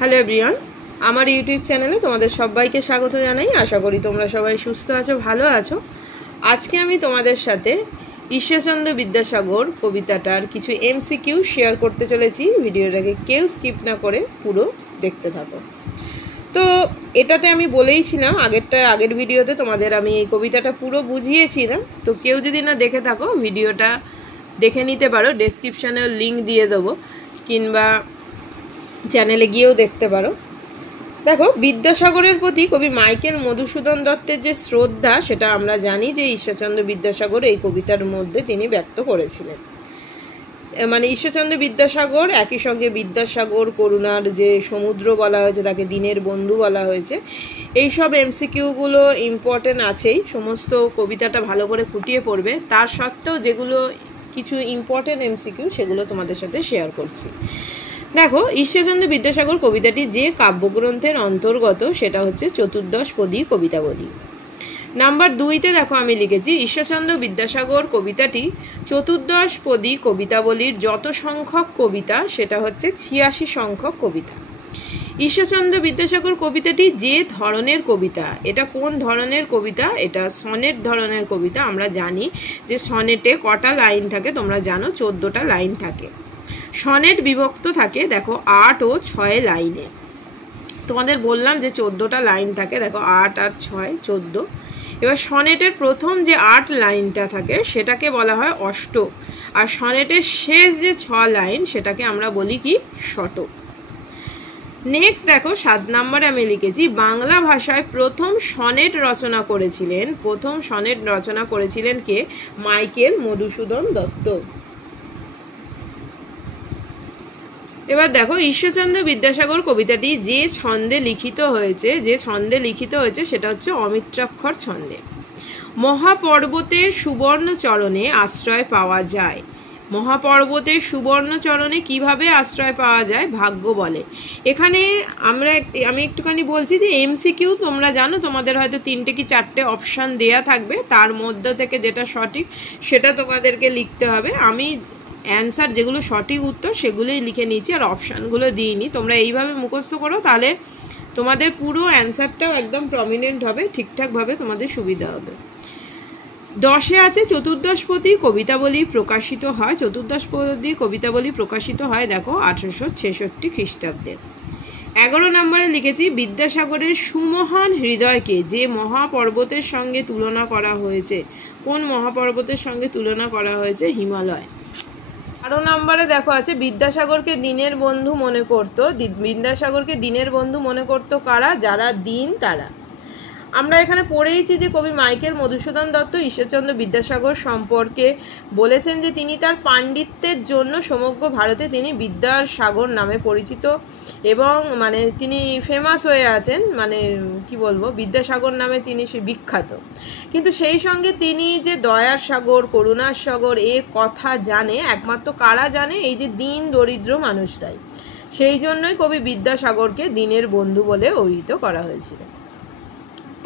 Hello everyone, আমার YouTube চ্যানেলে তোমাদের সবাইকে স্বাগত জানাই। আশা করি তোমরা সবাই সুস্থ আছো, ভালো আছো। আজকে আমি তোমাদের সাথে ঈশ্বরচন্দ্র বিদ্যাসাগর কবিতাটার কিছু এমসিকিউ শেয়ার করতে চলেছি। ভিডিওটাকে কেউ স্কিপ না করে পুরো দেখতে থাকো। তো এটাতে আমি বলেইছিলাম আগের ভিডিওতে তোমাদের আমি এই কবিতাটা পুরো বুঝিয়েছিলাম। তো কেউ যদি না দেখে থাকো ভিডিওটা দেখে নিতে পারো, ডেসক্রিপশানে লিঙ্ক দিয়ে দেবো, কিংবা চ্যানেলে গিয়েও দেখতে পারো। দেখো, বিদ্যাসাগরের প্রতি কবি মাইকেল মধুসূদন দত্তের যে শ্রদ্ধা, সেটা আমরা জানি যে ঈশ্বরচন্দ্র বিদ্যাসাগর এই কবিতার মধ্যে তিনি ব্যক্ত করেছিলেন। মানে ঈশ্বরচন্দ্র বিদ্যাসাগর, একই সঙ্গে বিদ্যাসাগর করুণার যে সমুদ্র বলা হয়েছে, তাকে দিনের বন্ধু বলা হয়েছে। এইসব এমসিকিউগুলো ইম্পর্টেন্ট আছেই, সমস্ত কবিতাটা ভালো করে খুঁটিয়ে পড়বে। তার সত্ত্বেও যেগুলো কিছু ইম্পর্টেন্ট এমসিকিউ, সেগুলো তোমাদের সাথে শেয়ার করছি। দেখো, ঈশ্বরচন্দ্র বিদ্যাসাগর কবিতাটি যে কাব্যগ্রন্থের অন্তর্গত, সেটা হচ্ছে চতুর্দশপদী কবিতাবলী। নাম্বার 2তে দেখো আমি লিখেছি, ঈশ্বরচন্দ্র বিদ্যাসাগর কবিতাটি চতুর্দশপদী কবিতাবলীর যত সংখ্যক কবিতা, সেটা হচ্ছে 86 সংখ্যক কবিতা। ঈশ্বরচন্দ্র বিদ্যাসাগর কবিতাটি যে ধরনের কবিতা, এটা কোন ধরনের কবিতা? এটা সনেট ধরনের কবিতা। আমরা জানি যে সনেটে কটা লাইন থাকে, তোমরা জানো 14টা লাইন থাকে। সনেট বিভক্ত থাকে দেখো 8 ও 6 লাইনে। তোমাদের বললাম যে 14টা লাইন থাকে, দেখো 8 আর 6 14। এবার সনেটের প্রথম যে 8 লাইনটা থাকে সেটাকে বলা হয় অষ্টক, আর সনেটের শেষ যে 6 লাইন সেটাকে আমরা বলি কি? শতক। নেক্সট দেখো 7 নম্বরে আমি লিখেছি, বাংলা ভাষায় প্রথম সনেট রচনা করেছিলেন কে? মাইকেল মধুসূদন দত্ত। এবার দেখো, ঈশ্বরচন্দ্র বিদ্যাসাগর কবিতাটি যে ছন্দে লিখিত হয়েছে সেটা হচ্ছে অমিত্রাক্ষর ছন্দে। মহাপর্বতের সুবর্ণ চরণে আশ্রয় পাওয়া যায়। মহাপর্বতের সুবর্ণ চরণে কিভাবে আশ্রয় পাওয়া যায়? ভাগ্য বলে। এখানে আমি একটুখানি বলছি যে এমসিকিউ তোমরা জানো, তোমাদের হয়তো 3টে কি 4টে অপশান দেয়া থাকবে, তার মধ্যে থেকে যেটা সঠিক সেটা তোমাদেরকে লিখতে হবে। আমি অ্যান্সার যেগুলো সঠিক উত্তর সেগুলোই লিখে নিয়েছি, আর অপশানগুলো দিইনি। তোমরা এইভাবে মুখস্থ করো, তাহলে তোমাদের পুরো অ্যান্সারটাও একদম প্রমিনেন্ট হবে, ঠিকঠাকভাবে তোমাদের সুবিধা হবে। 10এ আছে চতুর্দশপদী কবিতাবলী প্রকাশিত হয়। চতুর্দশপদী কবিতাবলী প্রকাশিত হয় দেখো 1866 খ্রিস্টাব্দে। 11 নম্বরে লিখেছি, বিদ্যাসাগরের সুমহান হৃদয়কে যে মহাপর্বতের সঙ্গে তুলনা করা হয়েছে। কোন মহাপর্বতের সঙ্গে তুলনা করা হয়েছে? হিমালয়। 12 নম্বরে দেখো আছে, বিদ্যাসাগরকে দিনের বন্ধু মনে করতো। বিদ্যাসাগরকে দিনের বন্ধু মনে করতো কারা? যারা দিন তারা। আমরা এখানে পড়েইছি যে কবি মাইকেল মধুসূদন দত্ত ঈশ্বরচন্দ্র বিদ্যাসাগর সম্পর্কে বলেছেন যে তিনি তার পাণ্ডিত্যের জন্য সমগ্র ভারতে তিনি বিদ্যার সাগর নামে পরিচিত, এবং মানে তিনি ফেমাস হয়ে আছেন, মানে কি বলবো, বিদ্যাসাগর নামে তিনি বিখ্যাত। কিন্তু সেই সঙ্গে তিনি যে দয়ার সাগর, করুণার সাগর, এ কথা জানে একমাত্র কারা জানে? এই যে দিন দরিদ্র মানুষরাই। সেই জন্যই কবি বিদ্যাসাগরকে দিনের বন্ধু বলে অভিহিত করা হয়েছিল।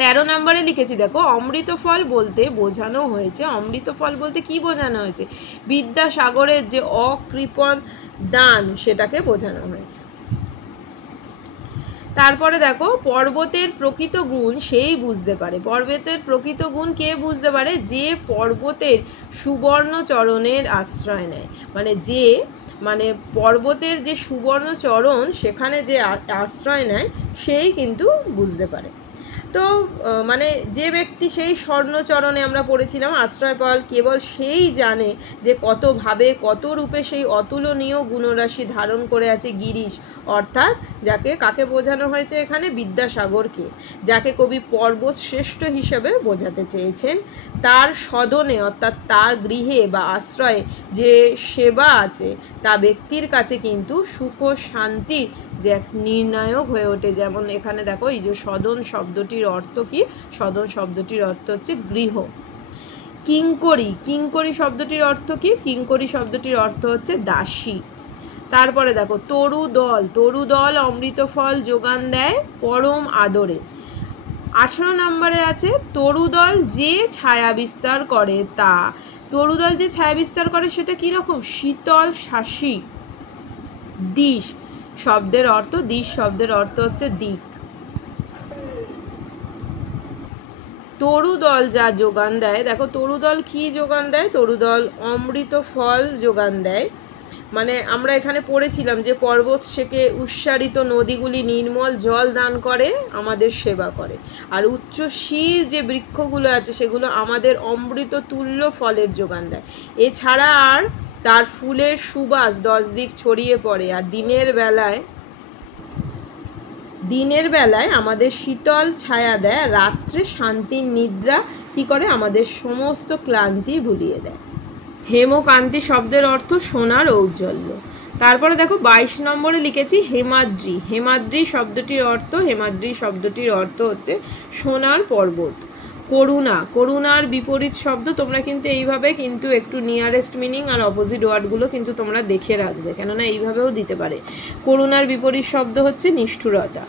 13 নম্বরে লিখেছি দেখো, অমৃতফল বলতে বোঝানো হয়েছে। অমৃতফল বলতে কি বোঝানো হয়েছে? বিদ্যাসাগরের যে অকৃপণ দান, সেটাকে বোঝানো হয়েছে। তারপরে দেখো, পর্বতের প্রকৃত গুণ সেই বুঝতে পারে। পর্বতের প্রকৃত গুণ কে বুঝতে পারে? যে পর্বতের সুবর্ণ চরণের আশ্রয় নেয়। মানে পর্বতের যে সুবর্ণ চরণ, সেখানে যে আশ্রয় নেয়, সেই কিন্তু বুঝতে পারে। তো মানে যে ব্যক্তি সেই স্বর্ণচরণে, আমরা পড়েছিলাম আশ্রয় পাওয়ার, কেবল সেই জানে যে কতভাবে কত রূপে সেই অতুলনীয় গুণরাশি ধারণ করে আছে গিরিশ। অর্থাৎ কাকে বোঝানো হয়েছে এখানে? বিদ্যাসাগরকে, যাকে কবি পর্বত শ্রেষ্ঠ হিসেবে বোঝাতে চেয়েছেন। তার সদনে, অর্থাৎ তার গৃহে বা আশ্রয়ে যে সেবা আছে, তা ব্যক্তির কাছে কিন্তু সুখ শান্তির যে এক নির্ণায়ক হয়ে ওঠে। যেমন এখানে দেখো, এই যে সদন শব্দটির অর্থ কি? সদন শব্দটির অর্থ হচ্ছে গৃহ। কিঙ্করী শব্দটির অর্থ কি? কিঙ্করী শব্দটির অর্থ হচ্ছে দাসী। তারপরে দেখো, তরুদল অমৃতফল যোগান দেয় পরম আদরে। 18 নম্বরে আছে, তরুদল যে ছায়া বিস্তার করে তা। তরুদল যে ছায়া বিস্তার করে সেটা কিরকম? শীতল শাসী দিশ। শব্দের অর্থ, দিশ শব্দের অর্থ হচ্ছে দিক। তরুদল যা যোগান দেয়, দেখো তরুদল কি যোগান দেয়? তরুদল অমৃত ফল যোগান দেয়। মানে আমরা এখানে পড়েছিলাম যে পর্বত সেকে উৎসারিত নদীগুলি নির্মল জল দান করে, আমাদের সেবা করে। আর উচ্চ শির যে বৃক্ষগুলো আছে সেগুলো আমাদের অমৃত তুল্য ফলের যোগান দেয়। এছাড়া আর তার ফুলের সুবাস 10 দিক ছড়িয়ে পড়ে। আর দিনের বেলায় আমাদের শীতল ছায়া দেয়, রাত্রে শান্তির নিদ্রা কি করে? আমাদের সমস্ত ক্লান্তি ভুলিয়ে দেয়। হেমকান্তি শব্দের অর্থ সোনার ঔজ্জ্বল্য। তারপরে দেখো 22 নম্বরে লিখেছি হেমাদ্রি। হেমাদ্রি শব্দটির অর্থ হচ্ছে সোনার পর্বত। করুণা, করুণার বিপরীত শব্দ তোমরা কিন্তু এইভাবে কিন্তু একটু নিয়ারেস্ট মিনিং আর অপোজিট ওয়ার্ডগুলো কিন্তু তোমরা দেখে রাখবে, কেননা এইভাবেও দিতে পারে। করুণার বিপরীত শব্দ হচ্ছে নিষ্ঠুরতা।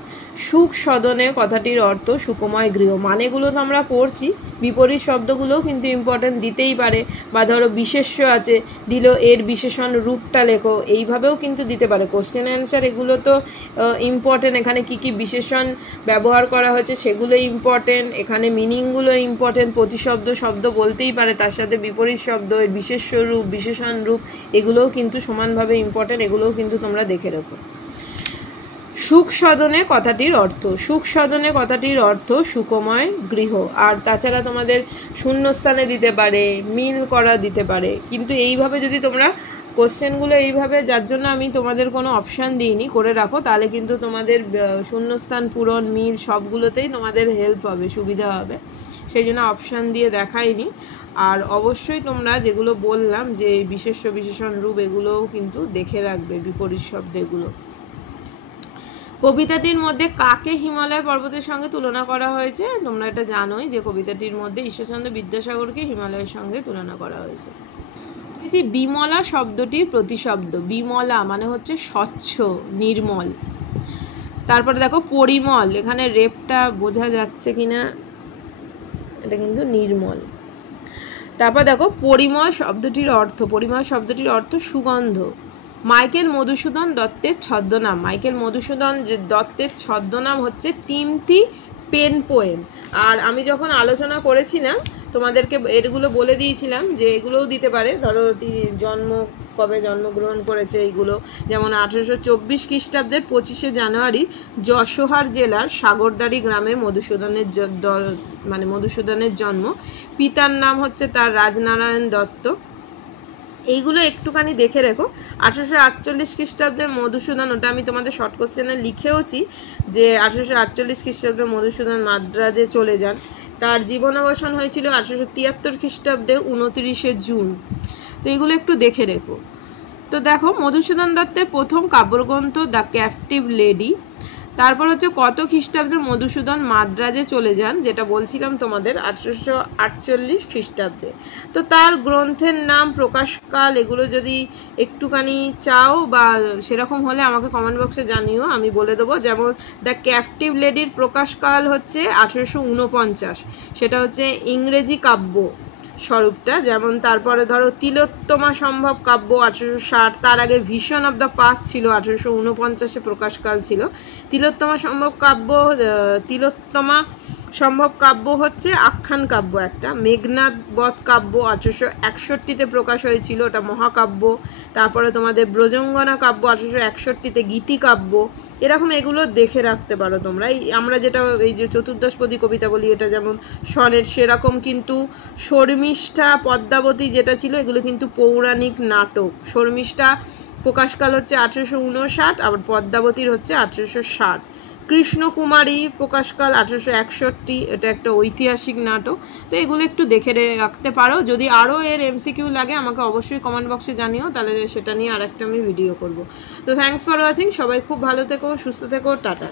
সুখ সদনে কথাটির অর্থ সুকুময় গৃহ। মানেগুলো তো আমরা পড়ছি, বিপরীত শব্দগুলোও কিন্তু ইম্পর্টেন্ট দিতেই পারে। বা ধরো বিশেষ্য আছে, দিল এর বিশেষণ রূপটা লেখো, এইভাবেও কিন্তু দিতে পারে। কোশ্চেন অ্যান্সার এগুলো তো ইম্পর্টেন্ট। এখানে কি কি বিশেষণ ব্যবহার করা হয়েছে সেগুলো ইম্পর্টেন্ট, এখানে মিনিংগুলো ইম্পর্টেন্ট। প্রতিশব্দ শব্দ বলতেই পারে, তার সাথে বিপরীত শব্দ, বিশেষ্য রূপ, বিশেষণ রূপ, এগুলোও কিন্তু সমানভাবে ইম্পর্টেন্ট, এগুলোও কিন্তু তোমরা দেখে রাখো। সুখ সদনে কথাটির অর্থ সুখময় গৃহ। আর তাছাড়া তোমাদের শূন্যস্থানে দিতে পারে, মিল করা দিতে পারে। কিন্তু এইভাবে যদি তোমরা কোশ্চেনগুলো এইভাবে, যার জন্য আমি তোমাদের কোনো অপশান দিইনি, করে রাখো, তাহলে কিন্তু তোমাদের শূন্যস্থান পূরণ, মিল সবগুলোতেই তোমাদের হেল্প হবে, সুবিধা হবে। সেই জন্য অপশান দিয়ে দেখাইনি। আর অবশ্যই তোমরা যেগুলো বললাম যে বিশেষ্য বিশেষণ রূপ, এগুলোও কিন্তু দেখে রাখবে, বিপরীত শব্দ এগুলো। কবিতাটির মধ্যে কাকে হিমালয় পর্বতের সঙ্গে তুলনা করা হয়েছে? তোমরা এটা জানোই যে কবিতাটির মধ্যে ঈশ্বরচন্দ্র বিদ্যাসাগরকে হিমালয়ের সঙ্গে তুলনা করা হয়েছে। বিমলা শব্দটির প্রতিশব্দ। বিমলা মানে হচ্ছে স্বচ্ছ, নির্মল। তারপরে দেখো পরিমল, এখানে রেপটা বোঝা যাচ্ছে কিনা, এটা কিন্তু নির্মল। তারপর দেখো পরিমল শব্দটির অর্থ সুগন্ধ। মাইকেল মধুসূদন দত্তের ছদ্মনাম। মাইকেল মধুসূদন দত্তের ছদ্মনাম হচ্ছে টিমথি পেন পোয়েম। আর আমি যখন আলোচনা করেছিলাম তোমাদেরকে এগুলো বলে দিয়েছিলাম যে এগুলোও দিতে পারে। ধরো কবে জন্মগ্রহণ করেছে এইগুলো, যেমন 1824 খ্রিস্টাব্দের 25শে জানুয়ারি যশোহার জেলার সাগরদাড়ি গ্রামে মধুসূদনের জন্ম। পিতার নাম হচ্ছে তার রাজনারায়ণ দত্ত। এইগুলো একটুখানি দেখে রেখো। 1848 খ্রিস্টাব্দে মধুসূদন, ওটা আমি তোমাদের শর্ট কোশ্চেনে লিখেওছি যে 1848 খ্রিস্টাব্দে মধুসূদন মাদ্রাজে চলে যান। তার জীবনাবসান হয়েছিল 1873 খ্রিস্টাব্দে 29শে জুন। তো এগুলো একটু দেখে রেখো। তো দেখো মধুসূদন দত্তের প্রথম কাব্যগ্রন্থ দ্য ক্যাপটিভ লেডি। তারপর হচ্ছে কত খ্রিস্টাব্দে মধুসূদন মাদ্রাজে চলে যান, যেটা বলছিলাম তোমাদের 1848 খ্রিস্টাব্দে। তো তার গ্রন্থের নাম, প্রকাশকাল, এগুলো যদি একটুখানি চাও বা সেরকম হলে আমাকে কমেন্ট বক্সে জানিও, আমি বলে দেবো। যেমন দ্য ক্যাপটিভ লেডির প্রকাশকাল হচ্ছে 1849, সেটা হচ্ছে ইংরেজি কাব্য স্বরূপটা। যেমন তারপরে ধরো তিলোত্তমা সম্ভব কাব্য 1860, তার আগে ভিশন অফ দ্য পাস্ট ছিল 1849 প্রকাশকাল ছিল। তিলোত্তমা সম্ভব কাব্য হচ্ছে আখ্যান কাব্য একটা। মেঘনাদ বধ কাব্য 1861 প্রকাশ হয়েছিল, ওটা মহাকাব্য। তারপরে তোমাদের ব্রজঙ্গনা কাব্য 1861 গীতিকাব্য। এরকম এগুলো দেখে রাখতে পারো তোমরা। আমরা যেটা এই যে চতুর্দশপদী কবিতা বলি, এটা যেমন সনেট, সেরকম কিন্তু শর্মিষ্ঠা, পদ্মাবতী যেটা ছিল, এগুলো কিন্তু পৌরাণিক নাটক। শর্মিষ্ঠা প্রকাশকাল হচ্ছে 1859, আবার পদ্মাবতীর হচ্ছে 1860। কৃষ্ণকুমারী প্রকাশকাল 1861, এটা একটা ঐতিহাসিক নাটক। তো এগুলো একটু দেখে রাখতে পারো। যদি আরও এর এমসিকিউ লাগে আমাকে অবশ্যই কমেন্ট বক্সে জানিও, তাহলে সেটা নিয়ে আরেকটা আমি ভিডিও করব। তো থ্যাঙ্কস ফর ওয়াচিং। সবাই খুব ভালো থেকো, সুস্থ থেকো, টাটা।